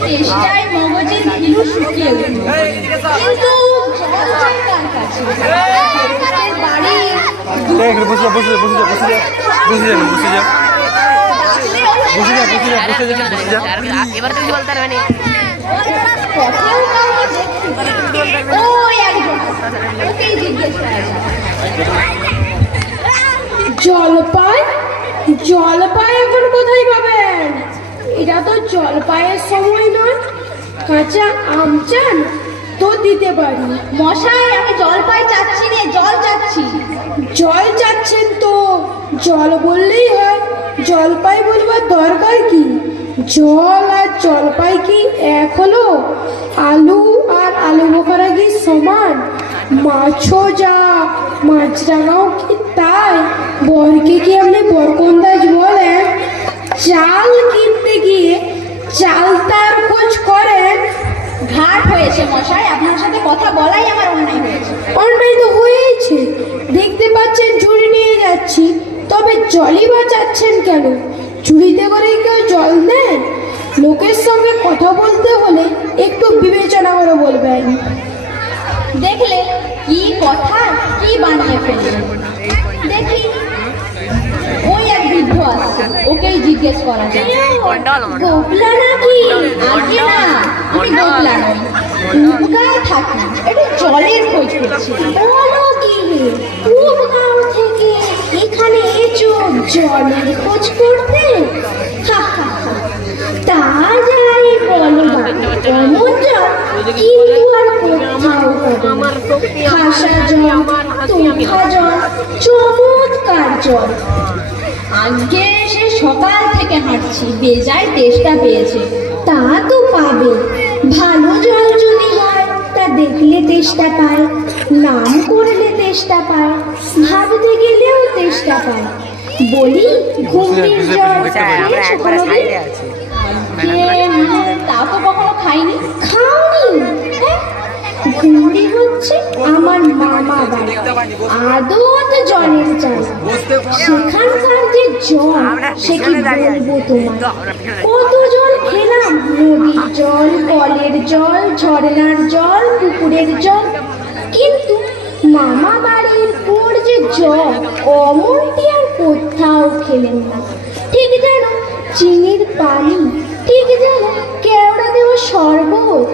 চেষ্টায় মগজের শুকিয়ে কিন্তু জলপাই? জলপাই এখন কোথায় এটা তো জলপাইয়ের সময় নয়, কাঁচা আম চান তো দিতে পারি। মশাই, আমি জল পাই চাচ্ছি রে, জল চাচ্ছি জল চাচ্ছেন তো, জল বললেই হয়। জলপাই বলবার দরকার কি? জল আর জলপাই কি এক হলো? আলু আর আলু বোখারা কি সমান? মাছও যা মাছরাঙাও কি তাই? বরকে কি আপনি বরকন্দাজ বলেন? চাল কিনতে গিয়ে চাল তার খোঁজ করেন। ঘাট হয়েছে মশাই আপনার সাথে কথা বলাই আমার অন্যায় হয়েছে। অন্যায় তো হয়েছে। দেখতে পাচ্ছেন ঝুড়ি নিয়ে যাচ্ছি। তবে জলই বাঁচাচ্ছেন কেন? ঝুড়িতে করে কেউ জল দেন? লোকের সঙ্গে কথা বলতে হলে একটু বিবেচনা করে বলবেন। দেখলে কি কথা কি বানিয়ে ফেললেন? দেখি ওই এক বৃদ্ধ আসছে ওকেই জিজ্ঞেস করা আগে এখানে এসো জলের খোঁজ করতে। চমৎকার জল। সে সকাল থেকে হাঁটছি বেজায় তেষ্টা পেয়েছে। তা তো পাবে। ভালো জল যদি হয় তা দেখলে তেষ্টা পায় নাম করলে তেষ্টা পায় ভাবতে গেলেও তেষ্টা পায়। বলি ঘুমটির জল তা তো কখনো খাইনি। খাওনি? হ্যাঁ? ঘুমটি হচ্ছে আমার মামা বাড়ি। আদত জলের জ্বালা সেখানকার যে জল সে কি বলব তোমার কত জল খেলাম? নদীর জল কলের জল ঝর্ণার জল পুকুরের জল। কিন্তু মামা বাড়ির পর যে জল অমনটি আর কোথাও খেলেন না। ঠিক যেন চিনির পানি ঠিক যেন কেওড়া দেওয়া শরবত।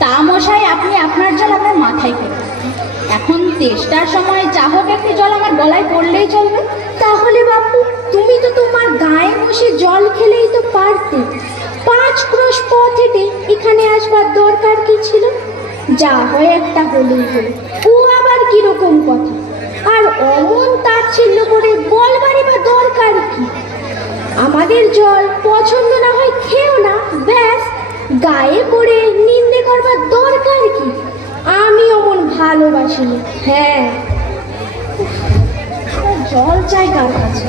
তা মশাই আপনি আপনার জল আপনার মাথায় ফেলেন এখন তেষ্টার সময় যা হোক একটু জল আমার গলায় পড়লেই চলবে। তাহলে বাপু, তুমি তো তোমার গায়ে বসে জল খেলেই তো পারতে। পাঁচ ক্রোশ পথ হেঁটে এখানে আসবার দরকার কি ছিল? যা হয় একটা হলেই হলো। ও আবার কীরকম কথা? আর অমন তাচ্ছিল্য করে বলবারই বা দরকার কি? আমাদের জল পছন্দ না হয় খেও না, ব্যাস। গায়ে পড়ে নিন্দে করবার দরকার কি? আমি অমন ভালোবাসি। হ্যাঁ। জল চাই কার কাছে।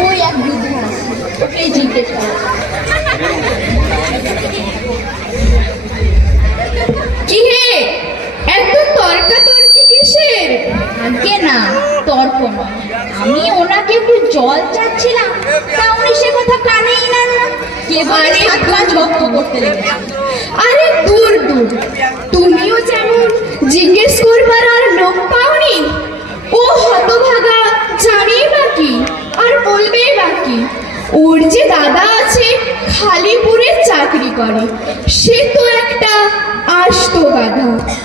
ওই এক বৃদ্ধ আছে ওকেই জিজ্ঞেস করা। কিসের আগে না তর্ক নয় আমি ওনাকে একটু জল চাচ্ছিলাম তা উনি সে কথা কানেই না। কেবল সাত পাঁচ বক্ত করতে আরে দূর দূর। তুমিও যেমন জিজ্ঞেস করবার আর লোক পাওনি ও হতভাগা জানেই বাকি আর বলবেই বাকি ওর যে দাদা আছে খালিপুরে চাকরি করে সে তো একটা আস্ত গাধা। মুখ্যটা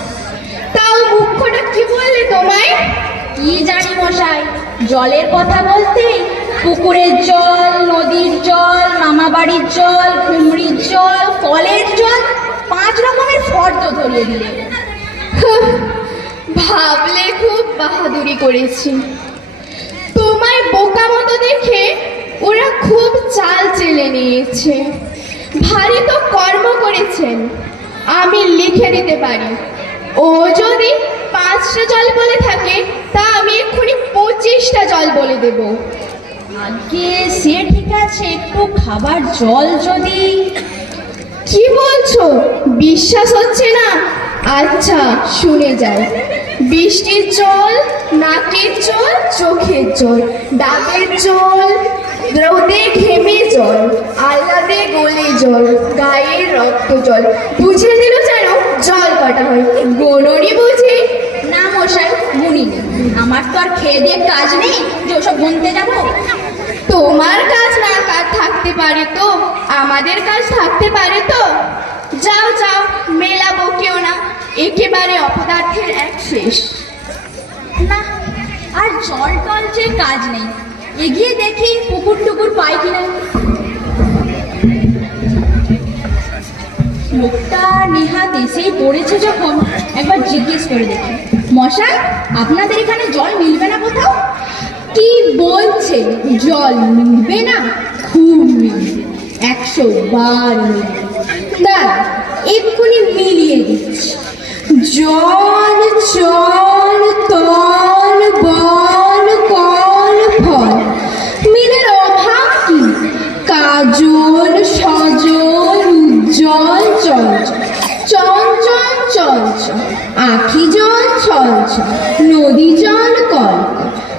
বললে তোমায়? কি জানি মশাই জলের কথা বলতে পুকুরের জল নদীর জল মামা বাড়ির জল কুমড়ির জল কলের জল পাঁচ রকমের ফর্দ ধরিয়ে হাহ, ভাবলে খুব বাহাদুরি করেছি। তোমায় বোকা মতো দেখে ওরা খুব চাল চেলে নিয়েছে। ভারী তো কর্ম করেছেন। আমি লিখে দিতে পারি। ও যদি পাঁচটা জল বলে থাকে, তা আমি এক্ষুনি পঁচিশটা জল বলে দেবো। আগে সে ঠিক আছে, একটু খাবার জল যদি। কি বলছো? বিশ্বাস হচ্ছে না? আচ্ছা শুনে যাও বৃষ্টির জল, নাকের জল, চোখের জল ডাবের জল, রোদে ঘেমে জল, আহ্লাদে গলে জল গায়ের রক্ত জল। বুঝে দিল যেন জল কাটা হয়। গোনরি বুঝি মশাই গুনিনি আমার তো আর খেয়ে দিয়ে কাজ নেই, যে ওসব গুনতে যাব? তোমার কাজ না কাজ থাকতে পারে তো, আমাদের কাজ থাকতে পারে তো। যাও যাও, মেলাবো কেউ না, একেবারে অপদার্থের এক শেষ। না, আর জল টল যে কাজ নেই, এগিয়ে দেখি পুকুর টুকুর পাই কিনা লোকটা নেহাত এসেই পড়েছে যখন, একবার জিজ্ঞেস করে দেখি। মশাই, আপনাদের এখানে জল মিলবে না কোথাও? কি বলছে? জল মিলবে না, খুব মিলবে। একশো বার দাঁড়া, এক্ষুনি মিলিয়ে দিচ্ছি। জল চল তল, বল, কল, ফল। মিলের অভাব কি? কাজল, সজল, উজ্জ্বল, চঞ্চল। চঞ্চল চঞ্চল। আখি ছলছল নদী জল কল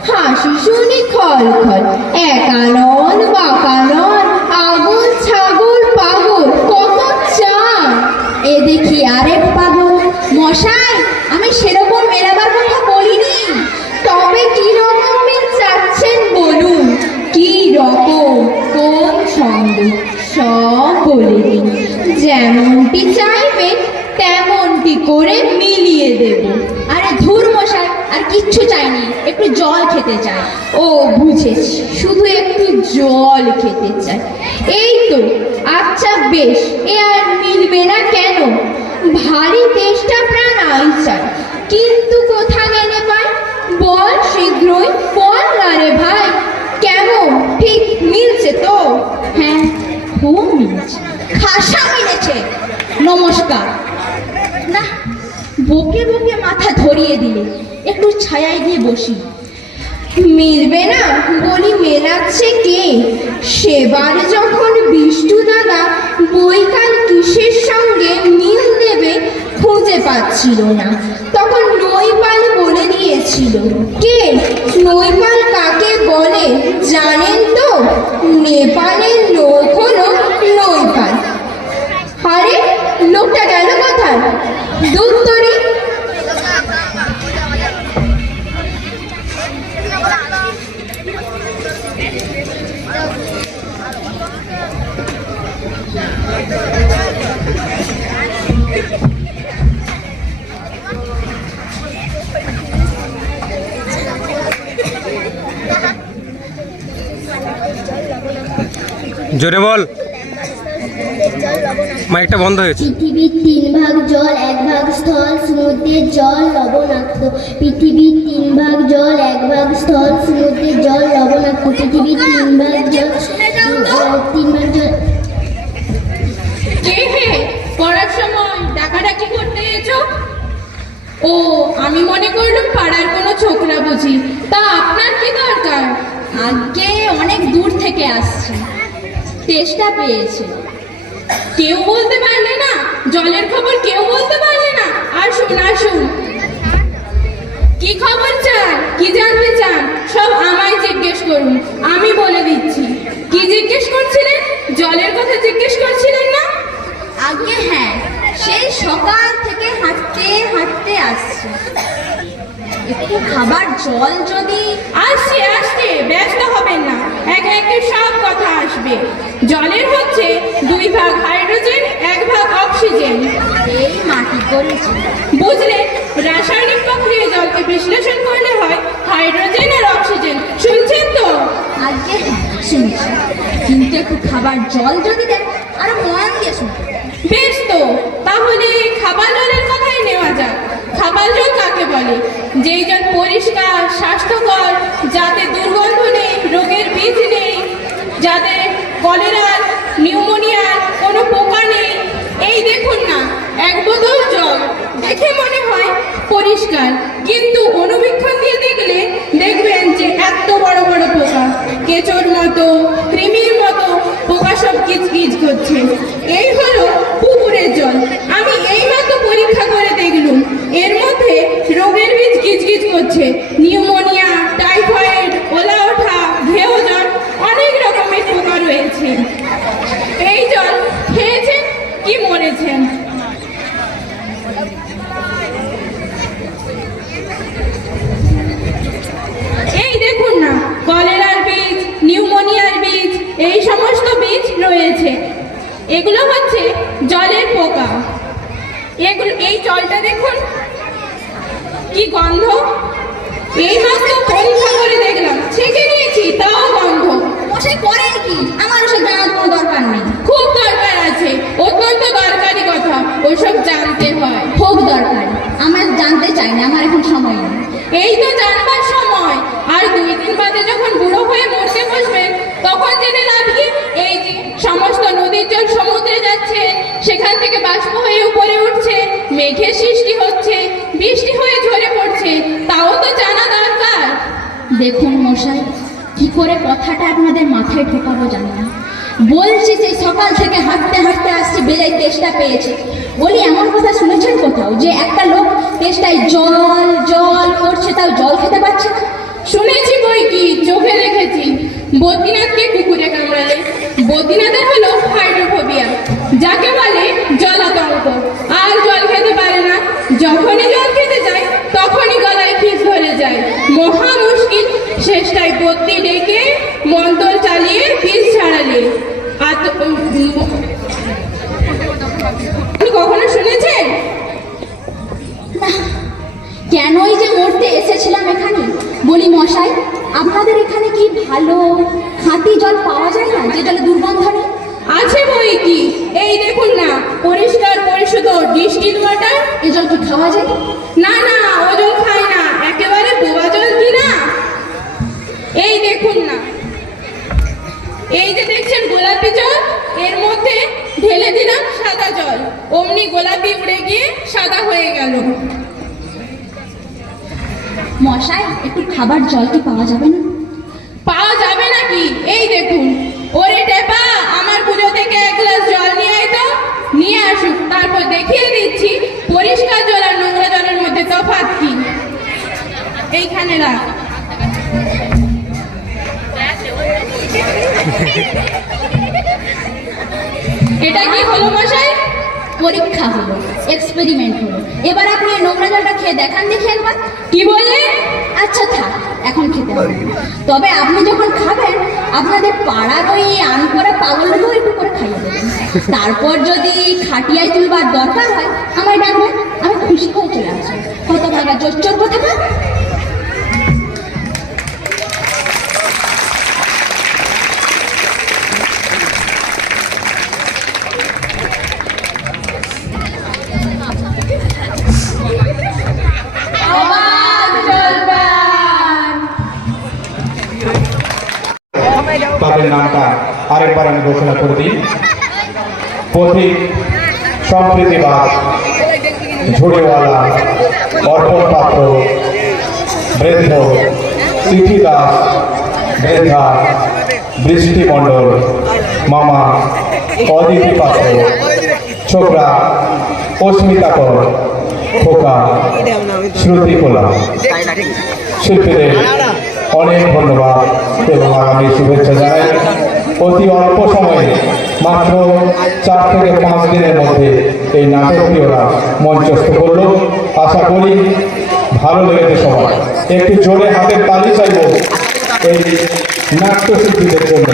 হাসি শুনি খল খল একানন বাকানন আগুন, ছাগল, পাগল, কত চান। এ দেখি আরেক পাগল, মশাই, আমি সেরকম মেলাবার কথা বলিনি। তবে কি রকমের চাচ্ছেন বলুন? কি রকম কোন ছন্দ সব বলে দিন যেমনটি চাইবেন তেমনটি করে মিলিয়ে দেব। আরে ধুর মশাই, আর কিচ্ছু চাইনি, একটু জল খেতে চাই। ও বুঝেছি, শুধু একটু জল খেতে চাই। এই তো আচ্ছা বেশ, এ আর মিলবে না কেন? ভারী তেষ্টা প্রাণ আই চাই। কিন্তু কোথা গেলে পাই? বল শীঘ্রই ফল না রে ভাই। কেমন? ঠিক মিলছে তো? হ্যাঁ খুব মিলছে। খাসা মিলেছে। নমস্কার। বকে বকে মাথা ধরিয়ে দিলে। একটু ছায়ায় গিয়ে বসি। মিলবে না? বলি, মেলাচ্ছে কে? সেবার যখন বিষ্টু দাদা বৈকাল কিসের সঙ্গে মিল দেবে খুঁজে পাচ্ছিল না। তখন নৈপাল বলে দিয়েছিল, কে? নৈপাল কাকে বলে? জানেন তো? নেপালের জোরে বল। মাইকটা বন্ধ হয়েছে পৃথিবীর তিন ভাগ জল এক ভাগ স্থল সমুদ্রের জল লবণাক্ত। পৃথিবীর তিন ভাগ জল এক ভাগ স্থল সমুদ্রের জল লবণাক্ত। পৃথিবীর তিন ভাগ জল তিন ভাগ জল। কে হে? পড়ার সময় ডাকাডাকি করতে এসো ও আমি মনে করলাম পাড়ার কোনো ছোকরা বুঝি। তা আপনার কি দরকার? আগে অনেক দূর থেকে আসছি। তেষ্টা পেয়েছে। কেউ বলতে পারলে না, জলের খবর কেউ বলতে পারলে না। আসুন আসুন। কি খবর চান? কি জানতে চান? সব আমায় জিজ্ঞেস করুন। আমি বলে দিচ্ছি। কি জিজ্ঞেস করছিলেন? জলের কথা জিজ্ঞেস করছিলেন না? আগে হ্যাঁ সেই সকাল থেকে হাঁটতে হাঁটতে আসছি। একটু খাবার, জল যদি আসছে আসছে ব্যস্ত হবেন না। একে একে সব কথা আসবে। জলের হচ্ছে দুই ভাগ হাইড্রোজেন, এক ভাগ অক্সিজেন। এই মাটি করেছি। বুঝলে? রাসায়নিক প্রক্রিয়া জলকে বিশ্লেষণ করলে হয় হাইড্রোজেন আর অক্সিজেন। শুনছেন তো? আজকে শুনছি। কিন্তু একটু খাবার, জল যদি দেন, আরও মন দিয়ে শুনতে বেশ তো তাহলে খাবার জলের কথাই নেওয়া যাক খাবার জল কাকে বলে যেই জল পরিষ্কার, স্বাস্থ্যকর, যাতে দুর্গন্ধ নেই, রোগের বীজ নেই, যাদের কলেরার, নিউমোনিয়ার কোনো পোকা নেই, এই দেখুন না, এক বোতল জল। দেখে মনে হয় পরিষ্কার। কিন্তু অনুবীক্ষণ দিয়ে দেখলে দেখবেন যে এত বড় বড় পোকা। কেঁচোর মতো, কৃমির মতো পোকা সব কিচকিচ করছে। এই হলো পুকুরের জল। আমি এই এইমাত্র পরীক্ষা করে দেখলুম, এর মধ্যে রোগের বীজ গিজগিজ করছে। নিউমোনিয়া টাইফয়েড গন্ধ দেখুন মশাই, কি করে কথাটা আপনাদের মাথায় ঢোকাবো জানি না। বলছি সেই সকাল থেকে হাঁটতে হাঁটতে আসছি, বেজায় তেষ্টা পেয়েছে। বলি, এমন কথা শুনেছেন কোথাও যে একটা লোক তেষ্টায় জল জল করছে, তাও জল খেতে পারছে না? শুনেছি বই কি, চোখে দেখেছি। বদ্রীনাথকে কুকুরে কামড়ালে। বদ্রীনাথের হলো হাইড্রোফোবিয়া। যাকে বলে জলাতঙ্ক। আর জল খেতে পারে না। যখনই জল খেতে যায়, তখনই গলায় খিস ধরে যায়। মহা শেষটায় বদ্রি ডেকে মন্তর চালিয়ে বিষ ছাড়ালে। আপনি কখনো শুনেছেন? কেনই যে মরতে এসেছিলাম এখানে? বলি মশাই আপনাদের এখানে কি ভালো খাঁটি জল পাওয়া যায় না যে জলে দুর্গন্ধ নেই? আছে বই কি? এই দেখুন না পরিষ্কার পরিশুদ্ধ ডিস্টিল ওয়াটার এ জল কি খাওয়া যায়? না না ও অমনি গোলাপি উড়ে গিয়ে সাদা হয়ে গেল। মশাই, একটু খাবার জল কি পাওয়া যাবে না? পাওয়া যাবে নাকি? এই দেখুন। এক্সপেরিমেন্ট হলো। এবার আপনি নোংরা জলটা খেয়ে দেখান দেখি একবার। কি বললেন আচ্ছা থাক, এখন খেতে হবে। তবে আপনি যখন খাবেন, আপনাদের পাড়ার ওই আন করে পাগলকেও একটু করে খাইয়ে দেবেন। তারপর যদি খাটিয়ায় তুলবার দরকার হয়, আমায় ডাকবেন, আমি খুশি হয়ে চলে আসব। কত ভাগা জোর চোর কথা তাদের নামটা আরেকবার আমি ঘোষণা করে দিই। পথিক সম্প্রীতিবাদ, ঝুড়িওয়ালা অর্পণ পাত্র বৃদ্ধ চিঠি দাস বৃদ্ধা বৃষ্টিমণ্ডল মামা, অদিতি পাত্র, ছোকরা, অস্মিতা কর, খোকা শ্রুতি কোলা শিল্পীদের অনেক ধন্যবাদ এবং আগামী শুভেচ্ছা জানাই অতি অল্প সময়ে, মাত্র চার থেকে পাঁচ দিনের মধ্যে এই নাটকটি ওরা মঞ্চস্থ করল। আশা করি ভালো লেগেছে সবাই একটু জোরে হাতে তালি চাইব এই নাট্যশিল্পীদের জন্য।